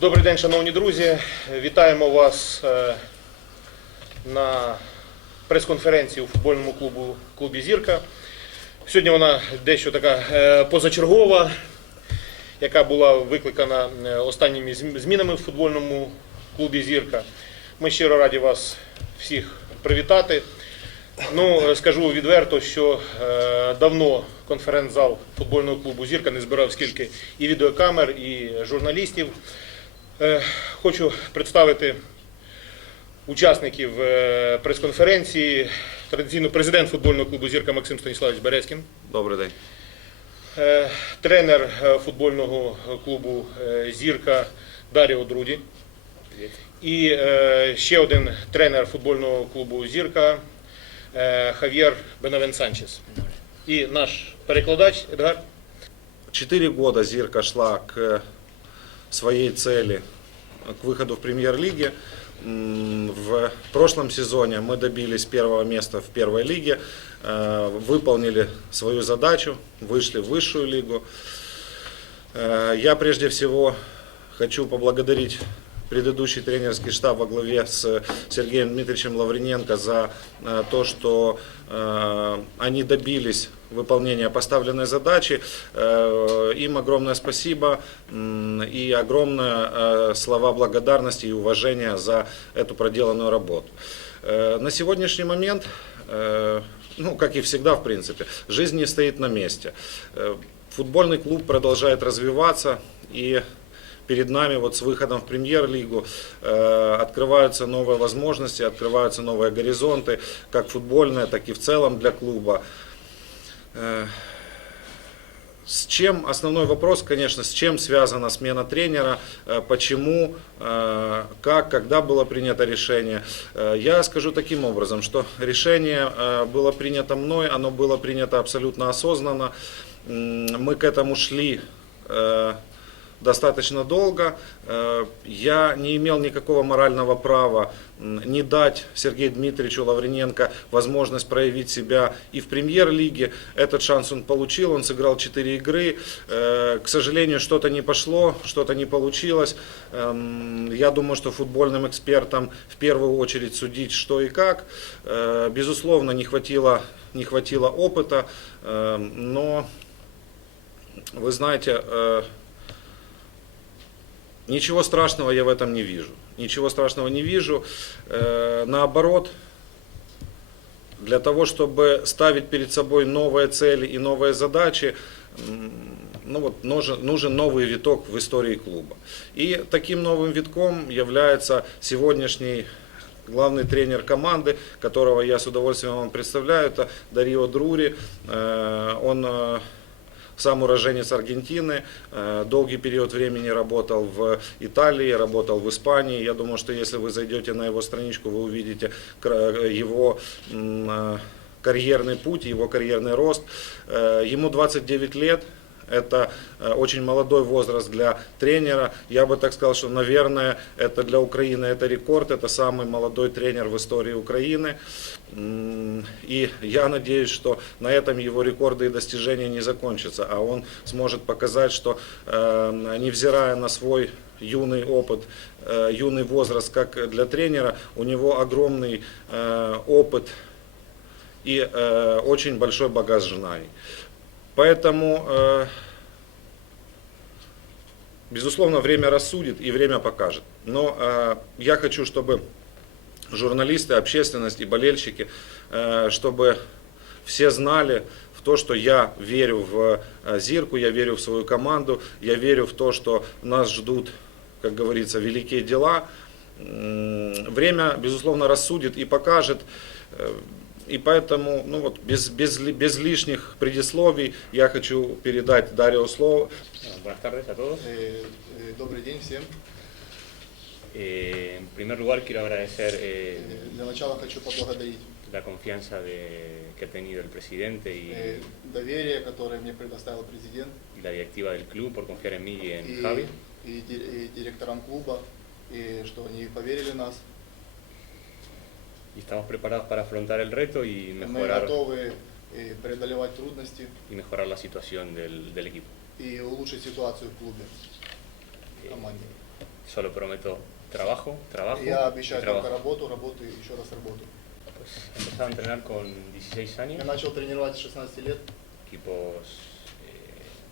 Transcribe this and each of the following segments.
Добрий день, шановні друзі. Вітаємо вас е, на прес-конференції у футбольному клубу клубі Зірка. Сьогодні вона дещо така е, позачергова, яка була викликана е, останніми змінами в футбольному клубі Зірка. Ми щиро раді вас всіх привітати. Ну, скажу відверто, що давно конференц-зал футбольного клубу Зірка не збирав скільки і відеокамер, і журналістів. Е, Хочу представити учасників е, прес-конференції. Традиційно президент футбольного клубу Зірка Максим Станіславович Березкін, Добрий день. е, тренер футбольного клубу Зірка Даріо Друді. І ще один тренер футбольного клубу Зірка Хав'єр Бенавен Санчес. І наш перекладач Едгар. Четыре года Зирка шла к своей цели, к выходу в премьер-лиге. В прошлом сезоне мы добились первого места в первой лиге, э, выполнили свою задачу, вышли в высшую лигу. Э, Я прежде всего хочу поблагодарить предыдущий тренерский штаб во главе с Сергеем Дмитриевичем Лаврененко за э, то, что э, они добились выполнения поставленной задачи. Э, Им огромное спасибо и огромное э, слова благодарности и уважения за эту проделанную работу. Э, На сегодняшний момент, э, ну, как и всегда, в принципе, жизнь не стоит на месте. Э, Футбольный клуб продолжает развиваться и перед нами вот с выходом в премьер-лигу э, открываются новые возможности, открываются новые горизонты, как футбольные, так и в целом для клуба. Э, С чем основной вопрос, конечно, с чем связана смена тренера, э, почему, как, когда было принято решение. Я скажу таким образом, что решение было принято мной, оно было принято абсолютно осознанно. Мы к этому шли достаточно долго. Э, Я не имел никакого морального права не дать Сергею Дмитриевичу Лаврененко возможность проявить себя и в премьер-лиге. Этот шанс он получил, он сыграл 4 игры. Э, К сожалению, что-то не пошло, что-то не получилось. Эм, Я думаю, что футбольным экспертам в первую очередь судить, что и как. Э, Безусловно, не хватило, не хватило опыта, эм, но вы знаете, Ничего страшного я в этом не вижу. Ничего страшного не вижу. Э, Наоборот, для того, чтобы ставить перед собой новые цели и новые задачи, ну вот, нужен, нужен новый виток в истории клуба. И таким новым витком является сегодняшний главный тренер команды, которого я с удовольствием вам представляю, это Дарио Друри. Э, Он э, сам уроженец Аргентины, э, долгий период времени работал в Италии, работал в Испании. Я думаю, что если вы зайдете на его страничку, вы увидите его э, карьерный путь, его карьерный рост. Э, Ему 29 лет, это э, очень молодой возраст для тренера. Я бы так сказал, что, наверное, это для Украины это рекорд, это самый молодой тренер в истории Украины. И я надеюсь, что на этом его рекорды и достижения не закончатся, а он сможет показать, что э, невзирая на свой юный опыт, э, юный возраст как для тренера, у него огромный опыт и очень большой багаж знаний. Поэтому, э, безусловно, время рассудит и время покажет. Но э, я хочу, чтобы журналисты, общественность и болельщики, э, чтобы все знали в то, что я верю в э, Зирку, я верю в свою команду, я верю в то, что нас ждут, как говорится, великие дела. Время, безусловно, рассудит и покажет. И поэтому, ну вот, без, без, без лишних предисловий я хочу передать Дарио слово. Todos. Э, э, Добрый день всем. Eh, en primer lugar, quiero agradecer eh, la confianza de- que ha tenido el presidente y, президент y la directiva del club por confiar en mí y en и, Javi. ди- и директорам клуба, и что они поверили в нас. Y estamos preparados para afrontar el reto y Мы mejorar, готовы э, преодолевать трудности y mejorar la situación del, del equipo. и улучшить ситуацию в клубе, в команде. solo prometo trabajo, trabajo, Я y обещаю trabajo. только работу, работу и еще раз работу. Pues empezaba a entrenar con 16 años, Я начал тренировать с 16 лет equipos, eh,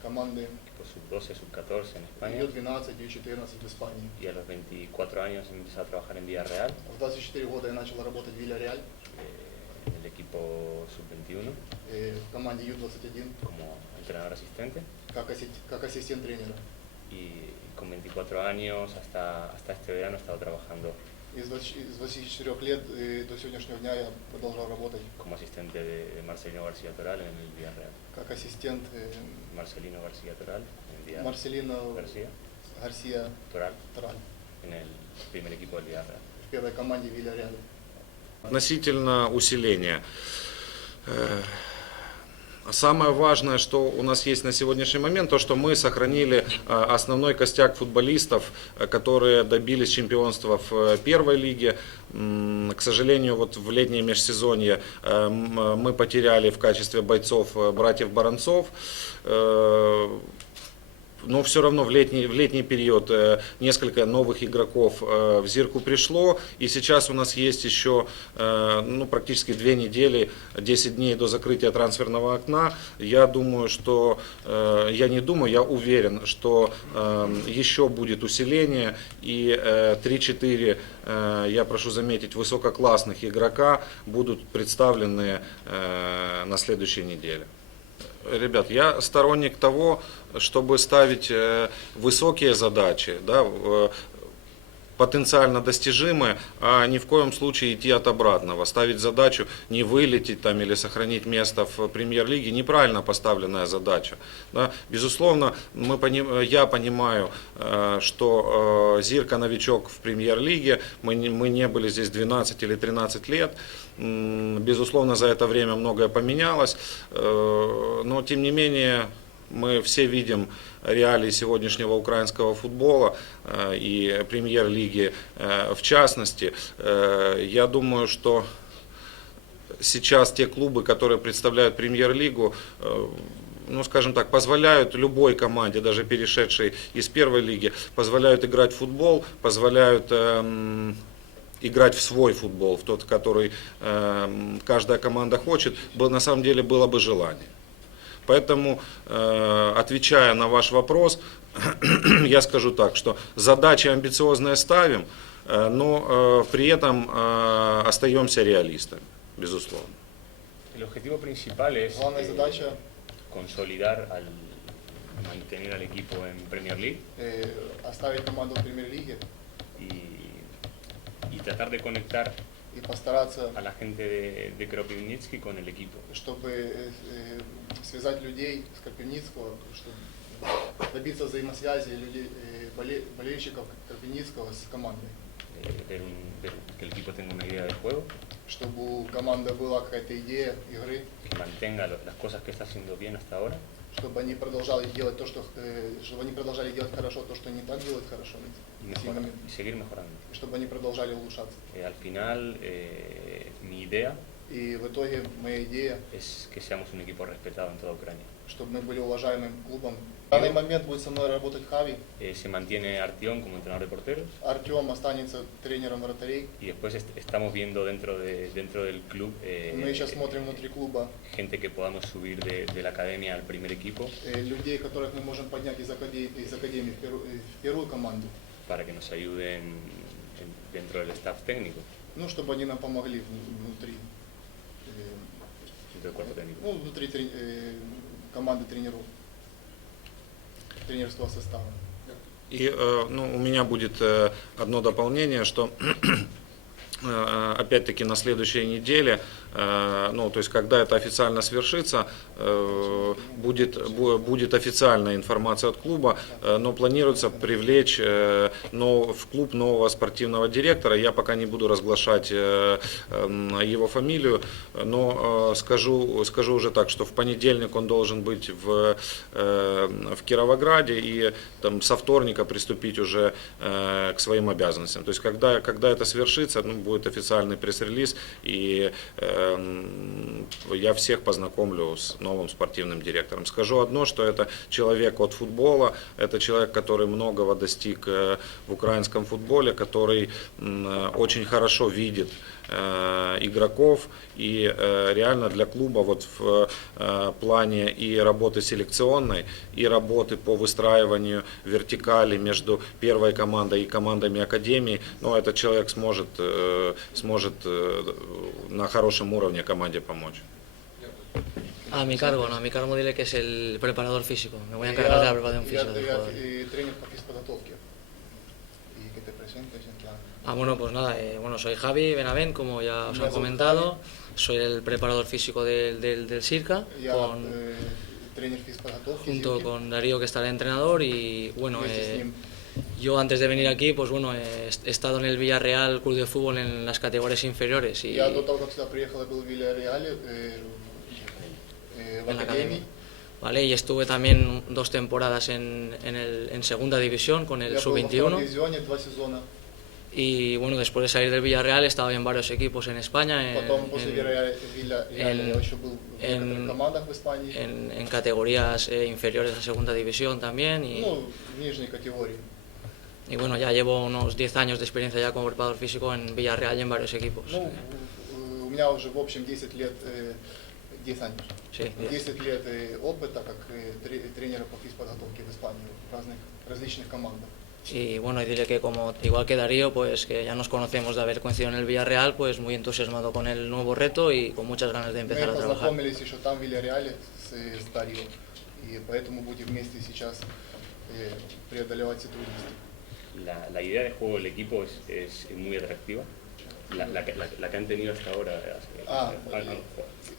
команды equipos sub-12, sub-14 en España. Ю-12, Ю-14 в Испании. Y a los 24 años empecé a trabajar en Villarreal, В 24 года я начал работать в Вильяреаль, eh, en el equipo sub-21, э, в команде Ю-21 como entrenador asistente. как, аси- как ассистент тренера. Y con 24 años hasta, hasta este verano he estado trabajando И с 20 с 24 лет э, до сегодняшнего дня я продолжал работать como asistente de, Marcelino García Toral en el Villarreal. как ассистент э, Marcelino García Toral en el Villarreal. Марселино García Гарсия Toral Траль en el primer equipo del Villarreal. в первой команде Вильяреаля. Относительно усиления. Э, Самое важное, что у нас есть на сегодняшний момент, то, что мы сохранили э, основной костяк футболистов, э, которые добились чемпионства в э, первой лиге. К сожалению, вот в летнее межсезонье мы потеряли в качестве бойцов братьев Баранцов. Но все равно в летний, в летний период э, несколько новых игроков э, в Зирку пришло. И сейчас у нас есть еще э, ну, практически две недели, 10 дней до закрытия трансферного окна. Я думаю, что, я не думаю, я уверен, что еще будет усиление. И э, 3-4, э, я прошу заметить, высококлассных игрока будут представлены на следующей неделе. Ребят, я сторонник того, чтобы ставить э, высокие задачи, да, в- потенциально достижимые, а ни в коем случае идти от обратного. Ставить задачу не вылететь там или сохранить место в премьер-лиге, неправильно поставленная задача. Да. Безусловно, мы пони- я понимаю, э, что э, Зирка новичок в премьер-лиге, мы не, мы не были здесь 12 или 13 лет, безусловно, за это время многое поменялось, Э, но тем не менее мы все видим реалии сегодняшнего украинского футбола э, и премьер-лиги э, в частности. Я думаю, что сейчас те клубы, которые представляют премьер-лигу, ну, скажем так, позволяют любой команде, даже перешедшей из первой лиги, позволяют играть в футбол, позволяют эм, играть в свой футбол, в тот, который эм, каждая команда хочет, бы, на самом деле было бы желание. Поэтому, э, отвечая на ваш вопрос, я скажу так, что задачи амбициозные ставим, э, но э, при этом э, остаемся реалистами, безусловно. El objetivo principal es eh, consolidar al mantener al equipo en Premier League э, оставить команду в премьер-лиге tratar de conectar и постараться, a la gente de, de Kropivnitsky con el equipo. чтобы э, э, связать людей с Карпивницкого, чтобы добиться взаимосвязи людей, э, боле- болельщиков Карпивницкого с командой. eh, ver un- ver que el equipo tenga una idea de juego, Чтобы у команды была какая-то идея игры, que mantenga las cosas que está haciendo bien hasta ahora чтобы они продолжали делать то, что э, чтобы они продолжали делать хорошо то, что они так делают хорошо, y, mejorar, y seguir mejorando. и чтобы они продолжали улучшаться. Eh, al final, eh, mi idea И в итоге моя идея, es que seamos un equipo respetado en toda Ucrania. Чтобы мы были уважаемым клубом. В данный момент будет со мной работать Хави, Eh, se mantiene Artión como entrenador de porteros. Артем останется тренером вратарей. y después est- estamos viendo dentro, de, dentro del club eh, Мы сейчас смотрим внутри клуба. gente que podamos subir de, de la academia al primer equipo. Э, людей, которых мы можем поднять из академии, из академии в, первую, э, в первую команду, para que nos ayuden en- dentro del staff técnico, ну, чтобы они нам помогли внутри, э, dentro del cuerpo técnico. ну, внутри трени- э, команды тренеров, тренерского состава. И э, ну, у меня будет э, одно дополнение, что э, опять-таки на следующей неделе, ну, то есть когда это официально свершится, э, будет, бу- будет официальная информация от клуба, э, но планируется привлечь э, но- в клуб нового спортивного директора. Я пока не буду разглашать э, м, его фамилию, но э, скажу, скажу уже так, что в понедельник он должен быть в, э, в Кировограде и там, со вторника приступить уже э, к своим обязанностям. То есть когда, когда это свершится, ну, будет официальный пресс-релиз и э, я всех познакомлю с новым спортивным директором. Скажу одно, что это человек от футбола, это человек, который многого достиг э, в украинском футболе, который э, очень хорошо видит игроков и э, реально для клуба вот в э, плане и работы селекционной, и работы по выстраиванию вертикали между первой командой и командами академии, ну, этот человек сможет, э, сможет э, на хорошем уровне команде помочь. A mi cargo, no, a mi cargo dile que es el preparador físico. Me voy a encargar de la preparación física del jugador. presentes en plan. Ah, bueno, pues nada, eh, bueno, soy Javi Benavent, como ya os Me han llamo comentado. Soy el preparador físico del, del, del Circa, Я con, э, тренер физподготовки. junto Зирки. con Darío, que estará entrenador. Y bueno, Вместе с eh, ним. yo antes de venir aquí, pues bueno, he he estado en el Villarreal Club de Fútbol en las categorías inferiores. Y, Я до того, как сюда приехал, я был в Вильяреале, э, э, в en la академии. academia. ¿Vale? Y estuve también dos temporadas en, en, el, en segunda división con el Я был во втором sub-21. дивизионе два сезона. Y bueno, después de salir del Villarreal he estado en varios equipos en España, en, Потом после en- Вильяреаля Вильяреаля en- я еще был в en- некоторых командах в Испании. en- en categorías eh, inferiores a segunda división también. Y, Ну, в нижней категории. y bueno, ya llevo unos 10 años de experiencia ya como preparador físico en Villarreal y en varios equipos. Ну, э, у меня уже в общем 10 лет, э, 10 años. Sí, 10. 10 лет э, опыта как э, тре- тренера по физподготовке в Испании в разных различных командах. Y bueno, y dile que como igual que Darío, pues que ya nos conocemos de haber coincidido en el Villarreal, pues muy entusiasmado con el nuevo reto y con muchas ganas de Мы empezar a trabajar. познакомились еще там, в Вильяреале, с, э, с Дарьей, и поэтому будем вместе сейчас э, преодолевать все трудности. La, la idea de juego del equipo es, es muy atractiva. La, la, que- la, la que han tenido hasta ahora eh, Ah, han- han- э,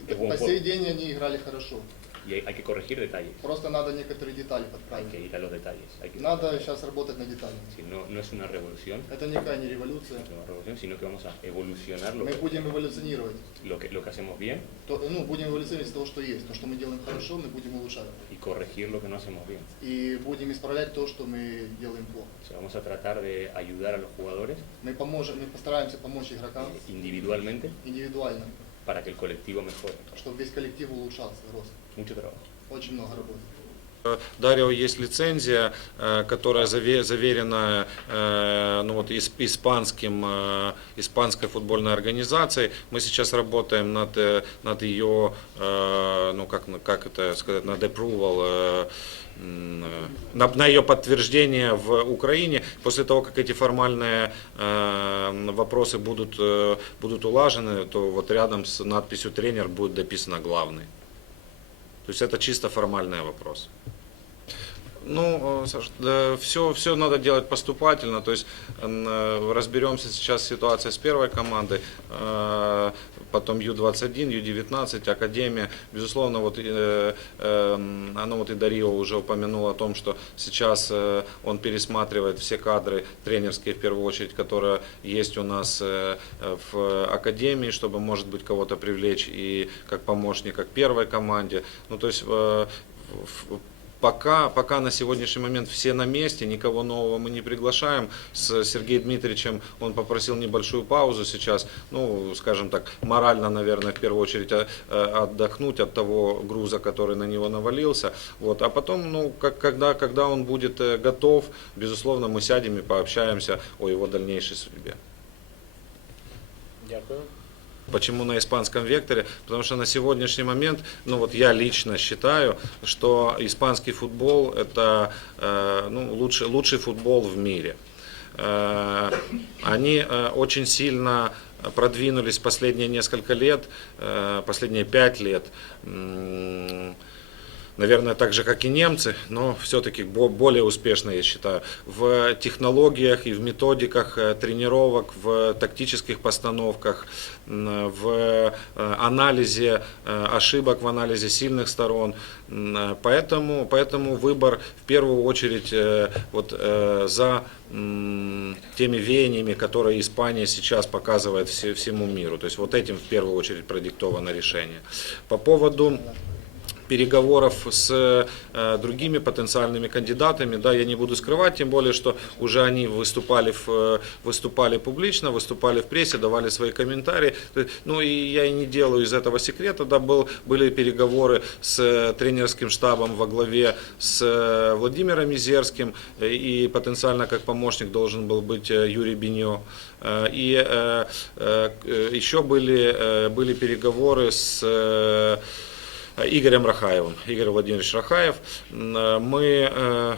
es buen по juego. сей день они играли хорошо. Y hay, hay que corregir detalles. Просто надо некоторые детали Hay que подправить. ir a los detalles. Hay que, Надо сейчас работать над деталями. si no, no es una revolución, Это никакая не революция. no es una revolución, sino que vamos a evolucionar lo Мы que, будем эволюционировать. lo que, lo que hacemos bien То- ну, будем эволюционировать из того, что есть. То, что мы делаем хорошо, мы будем улучшать. y corregir lo que no hacemos bien. И будем исправлять то, что мы делаем плохо. O sea, vamos a tratar de ayudar a los jugadores Мы, поможем, мы постараемся помочь игрокам eh, individualmente индивидуально, para que el colectivo mejore. чтобы весь коллектив улучшался, рос. Trabajo. Очень много работы. Дарио есть лицензия, э, которая заве- заверена э, ну, вот, ис- испанским, э, испанской футбольной организацией. Мы сейчас работаем над, над ее, ну как, как это сказать, над approval, на, на ее подтверждение в Украине. После того, как эти формальные вопросы будут, будут улажены, то вот рядом с надписью тренер будет дописано главный. То есть это чисто формальный вопрос. Ну, Саш, все, все надо делать поступательно, то есть э, разберемся сейчас с ситуацией с первой командой, э, потом Ю-21, Ю-19, Академия. Безусловно, вот, э, э, оно вот и Дарио уже упомянул о том, что сейчас э, он пересматривает все кадры тренерские, в первую очередь, которые есть у нас э, в Академии, чтобы, может быть, кого-то привлечь и как помощника к первой команде. Ну, то есть э, Пока, пока на сегодняшний момент все на месте, никого нового мы не приглашаем. С Сергеем Дмитриевичем он попросил небольшую паузу сейчас, ну, скажем так, морально, наверное, в первую очередь а, э, отдохнуть от того груза, который на него навалился. Вот. А потом, ну, как, когда, когда он будет э, готов, безусловно, мы сядем и пообщаемся о его дальнейшей судьбе. Дякую. Почему на испанском векторе? Потому что на сегодняшний момент, ну вот я лично считаю, что испанский футбол это э, ну, лучший, лучший футбол в мире. Э, Они э, очень сильно продвинулись последние несколько лет, э, последние пять лет. М, наверное, так же, как и немцы, но все-таки более успешно, я считаю, в технологиях и в методиках э, тренировок, в тактических постановках, в э, анализе э, ошибок, в анализе сильных сторон. Поэтому, поэтому выбор в первую очередь вот, за теми веяниями, которые Испания сейчас показывает все- всему миру. То есть вот этим в первую очередь продиктовано решение. По поводу переговоров с э, другими потенциальными кандидатами, да, я не буду скрывать, тем более, что уже они выступали, в, э, выступали публично, выступали в прессе, давали свои комментарии. Ну и я и не делаю из этого секрета, да, был, были переговоры с э, тренерским штабом во главе с э, Владимиром Изерским, э, и потенциально как помощник должен был быть э, Юрий Беньо. Э, И э, э, э, еще были, э, были переговоры с э, Игорем Рахаевым, Игорь Владимирович Рахаев. Э, Мы э,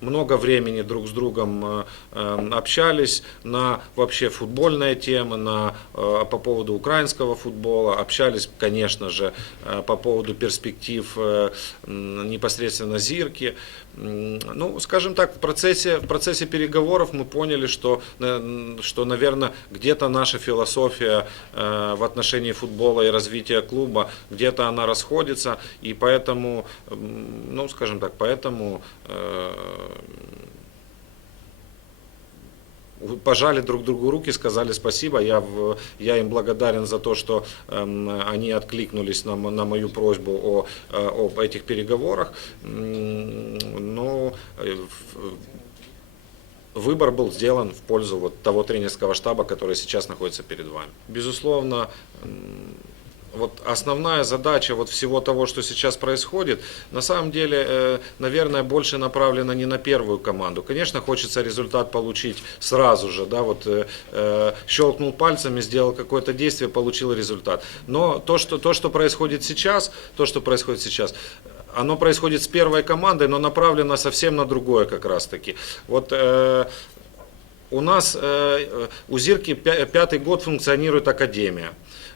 много времени друг с другом э, э, общались на вообще футбольные темы, на, э, по поводу украинского футбола, общались, конечно же, по поводу перспектив непосредственно Зирки. Ну, скажем так, в процессе, в процессе переговоров мы поняли, что, что наверное, где-то наша философия в отношении футбола и развития клуба, где-то она расходится, и поэтому, ну, скажем так, поэтому пожали друг другу руки, сказали спасибо. Я, в- я им благодарен за то, что эм, они откликнулись на, на мою просьбу о, э, об этих переговорах. Но э, выбор был сделан в пользу вот того тренерского штаба, который сейчас находится перед вами. Безусловно, вот основная задача вот всего того, что сейчас происходит, на самом деле, э, наверное, больше направлена не на первую команду. Конечно, хочется результат получить сразу же, да, вот э, э, щелкнул пальцами, сделал какое-то действие, получил результат. Но то, что, то, что происходит сейчас, то, что происходит сейчас, оно происходит с первой командой, но направлено совсем на другое как раз таки. Вот у нас у Зирки пя- пятый год функционирует академия.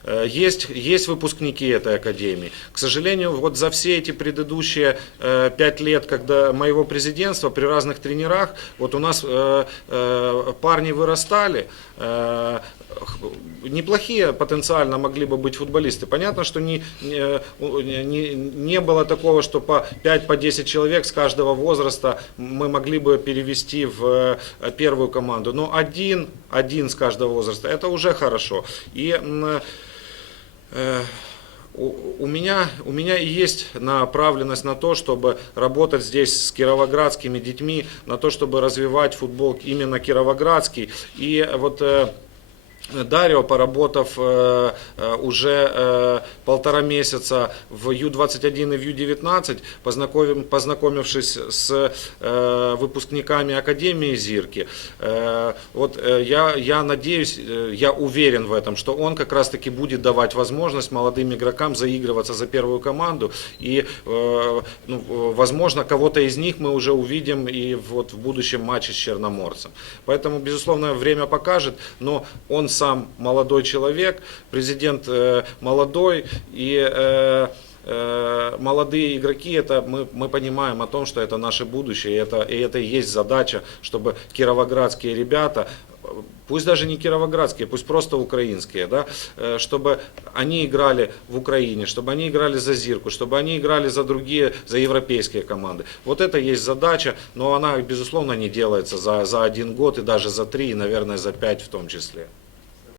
Э, Есть, есть выпускники этой академии. К сожалению, вот за все эти предыдущие э, пять лет, когда моего президентства при разных тренерах, вот у нас э, парни вырастали, неплохие потенциально могли бы быть футболисты. Понятно, что не, не, не, было такого, что по 5-10 по 10 человек с каждого возраста мы могли бы перевести в первую команду. Но один, один с каждого возраста, это уже хорошо. И у у меня, у меня и есть направленность на то, чтобы работать здесь с кировоградскими детьми, на то, чтобы развивать футбол именно кировоградский. И вот э, Дарио, поработав э, э, уже э, полтора месяца в Ю-21 и в Ю-19, познакомим- познакомившись с выпускниками Академии Зирки, вот я, я надеюсь, я уверен в этом, что он как раз-таки будет давать возможность молодым игрокам заигрываться за первую команду. И, ну, возможно, кого-то из них мы уже увидим и вот в будущем матче с Черноморцем. Поэтому, безусловно, время покажет, но он сам молодой человек, президент э, молодой, и э, э, молодые игроки, это мы, мы понимаем о том, что это наше будущее, и это, и это и есть задача, чтобы кировоградские ребята, пусть даже не кировоградские, пусть просто украинские, да, чтобы они играли в Украине, чтобы они играли за Зирку, чтобы они играли за другие, за европейские команды. Вот это есть задача, но она, безусловно, не делается за, за один год и даже за три, и, наверное, за пять в том числе.